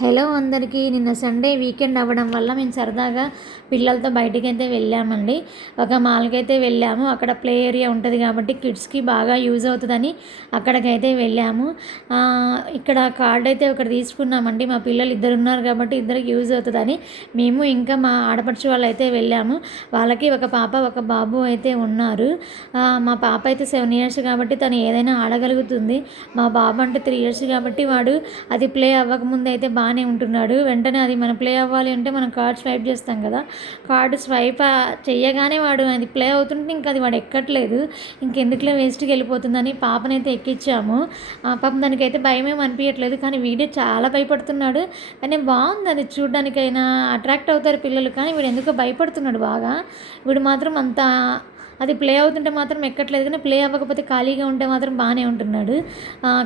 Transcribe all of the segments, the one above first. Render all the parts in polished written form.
Hello అందరికీ. నిన్న Sunday weekend అవ్వడం వల్ల మేము సరదాగా పిల్లలతో బయటికైతే వెళ్ళామండి. ఒక మాల్‌కైతే వెళ్ళాము. అక్కడ ప్లే ఏరియా ఉంటుంది కాబట్టి కిడ్స్‌కి బాగా యూజ్ అవుతుందని అక్కడికైతే వెళ్ళాము. ఇక్కడ కార్డ్ అయితే ఒకటి తీసుకున్నామండి. మా పిల్లలు ఇద్దరు ఉన్నారు కాబట్టి ఇద్దరికి యూజ్ అవుతుందని మేము ఇంకా మా ఆడపడుచు వాళ్ళు అయితే వెళ్ళాము. వాళ్ళకి ఒక పాప ఒక బాబు అయితే ఉన్నారు. మా పాప అయితే 7 ఇయర్స్ కాబట్టి తను ఏదైనా ఆడగలుగుతుంది. మా బాబు అంటే 3 ఇయర్స్ కాబట్టి వాడు అది ప్లే అవ్వకముందు అయితే బాగానే ఉంటున్నాడు. వెంటనే అది మనం ప్లే అవ్వాలి అంటే మనం కార్డ్ స్వైప్ చేస్తాం కదా, కార్డు స్వైప్ చేయగానే వాడు అది ప్లే అవుతుంటే ఇంకా అది వాడు ఎక్కట్లేదు. ఇంకెందుకులే వేస్ట్కి వెళ్ళిపోతుందని పాపనైతే ఎక్కించాము. పాపం దానికైతే భయమేమి అనిపించట్లేదు, కానీ వీడే చాలా భయపడుతున్నాడు. కానీ బాగుంది, అది చూడడానికైనా అట్రాక్ట్ అవుతారు పిల్లలు, కానీ వీడు ఎందుకో భయపడుతున్నాడు బాగా. వీడు మాత్రం అంత అది ప్లే అవుతుంటే మాత్రం ఎక్కట్లేదు, కానీ ప్లే అవ్వకపోతే ఖాళీగా ఉంటే మాత్రం బాగానే ఉంటున్నాడు.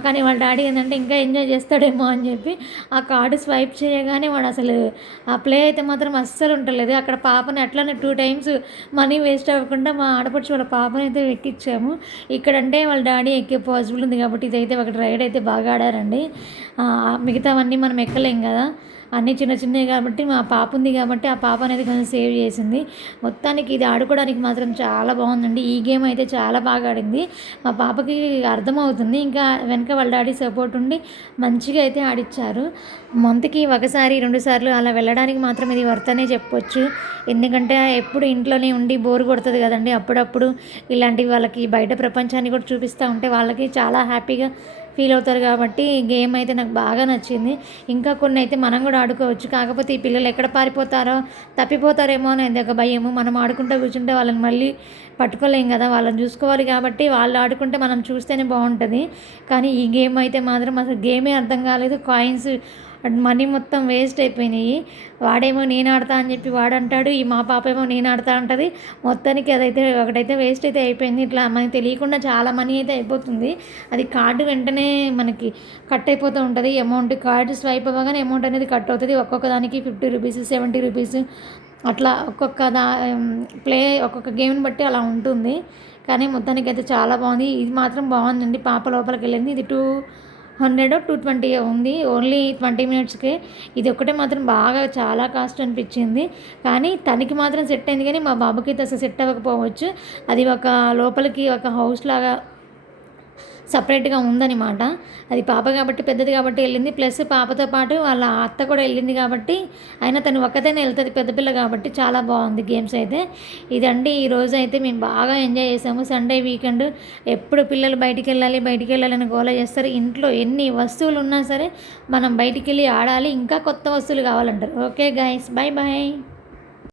కానీ వాళ్ళ డాడీ ఏంటంటే ఇంకా ఎంజాయ్ చేస్తాడేమో అని చెప్పి ఆ కార్డు స్వైప్ చేయగానే వాడు అసలు ఆ ప్లే అయితే మాత్రం అస్సలు ఉండలేదు. అక్కడ పాపని అట్లానే 2 టైమ్స్ మనీ వేస్ట్ అవ్వకుండా మా ఆడపడుచు వాళ్ళ పాపని అయితే ఎక్కించాము. ఇక్కడంటే వాళ్ళ డాడీ ఎక్కే పాసిబుల్ ఉంది కాబట్టి ఇదైతే ఒకటి రైడ్ అయితే బాగా ఆడారండి. మిగతావన్నీ మనం ఎక్కలేం కదా, అన్నీ చిన్న చిన్నవి కాబట్టి మా పాప ఉంది కాబట్టి ఆ పాప అనేది కొంచెం సేవ్ చేసింది. మొత్తానికి ఇది ఆడుకోవడానికి మాత్రం చాలా బాగుందండి. ఈ గేమ్ అయితే చాలా బాగా ఆడింది. మా పాపకి అర్థమవుతుంది. ఇంకా వెనక వాళ్ళ డాడీ సపోర్ట్ ఉండి మంచిగా అయితే ఆడిచ్చారు. మంత్కి ఒకసారి 2 సార్లు అలా వెళ్ళడానికి మాత్రం ఇది వర్త్ అనే చెప్పొచ్చు. ఎందుకంటే ఎప్పుడు ఇంట్లోనే ఉండి బోర్ కొడుతుంది కదండి. అప్పుడప్పుడు ఇలాంటివి వాళ్ళకి బయట ప్రపంచాన్ని కూడా చూపిస్తూ ఉంటే వాళ్ళకి చాలా హ్యాపీగా ఫీల్ అవుతారు కాబట్టి గేమ్ అయితే నాకు బాగా నచ్చింది. ఇంకా కొన్ని అయితే మనం కూడా ఆడుకోవచ్చు. కాకపోతే ఈ పిల్లలు ఎక్కడ పారిపోతారో తప్పిపోతారేమో అనేది ఒక భయము. మనం ఆడుకుంటూ కూర్చుంటే వాళ్ళని మళ్ళీ పట్టుకోలేం కదా, వాళ్ళని చూసుకోవాలి కాబట్టి వాళ్ళు ఆడుకుంటే మనం చూస్తేనే బాగుంటుంది. కానీ ఈ గేమ్ అయితే మాత్రం అసలు గేమే అర్థం కాలేదు. కాయిన్స్ మనీ మొత్తం వేస్ట్ అయిపోయినాయి. వాడేమో నేను ఆడతా అని చెప్పి వాడు అంటాడు, ఈ మా పాప ఏమో నేను ఆడతా అంటది. మొత్తానికి అదైతే ఒకటైతే వేస్ట్ అయితే అయిపోయింది. ఇట్లా మనకి తెలియకుండా చాలా మనీ అయితే అయిపోతుంది. అది కార్డు వెంటనే మనకి కట్ అయిపోతూ ఉంటుంది అమౌంట్. కార్డు స్వైప్ అవ్వగానే అమౌంట్ అనేది కట్ అవుతుంది. ఒక్కొక్క దానికి 50 రూపీస్ 70 రూపీస్ అట్లా ఒక్కొక్క గేమ్ని బట్టి అలా ఉంటుంది. కానీ మొత్తానికి అయితే చాలా బాగుంది. ఇది మాత్రం బాగుందండి. పాప లోపలికి వెళ్ళింది. ఇది 200 220 ఉంది, ఓన్లీ 20 మినిట్స్కే. ఇది ఒక్కటే మాత్రం బాగా చాలా కాస్ట్ అనిపించింది. కానీ తనకి మాత్రం సెట్ అయింది, కానీ మా బాబుకి అయితే అసలు సెట్ అవ్వకపోవచ్చు. అది ఒక లోపలికి ఒక హౌస్ లాగా సపరేట్గా ఉందన్నమాట. అది పాప కాబట్టి పెద్దది కాబట్టి వెళ్ళింది, ప్లస్ పాపతో పాటు వాళ్ళ అత్త కూడా వెళ్ళింది కాబట్టి అయినా తను ఒక్కతేనే వెళ్తుంది, పెద్దపిల్ల కాబట్టి చాలా బాగుంది గేమ్స్ అయితే. ఇదండి ఈరోజు అయితే మేము బాగా ఎంజాయ్ చేసాము. సండే వీకెండ్ ఎప్పుడు పిల్లలు బయటికి వెళ్ళాలని గోల చేస్తారు. ఇంట్లో ఎన్ని వస్తువులు ఉన్నా సరే మనం బయటికి వెళ్ళి ఆడాలి, ఇంకా కొత్త వస్తువులు కావాలంటారు. Okay guys, bye bye.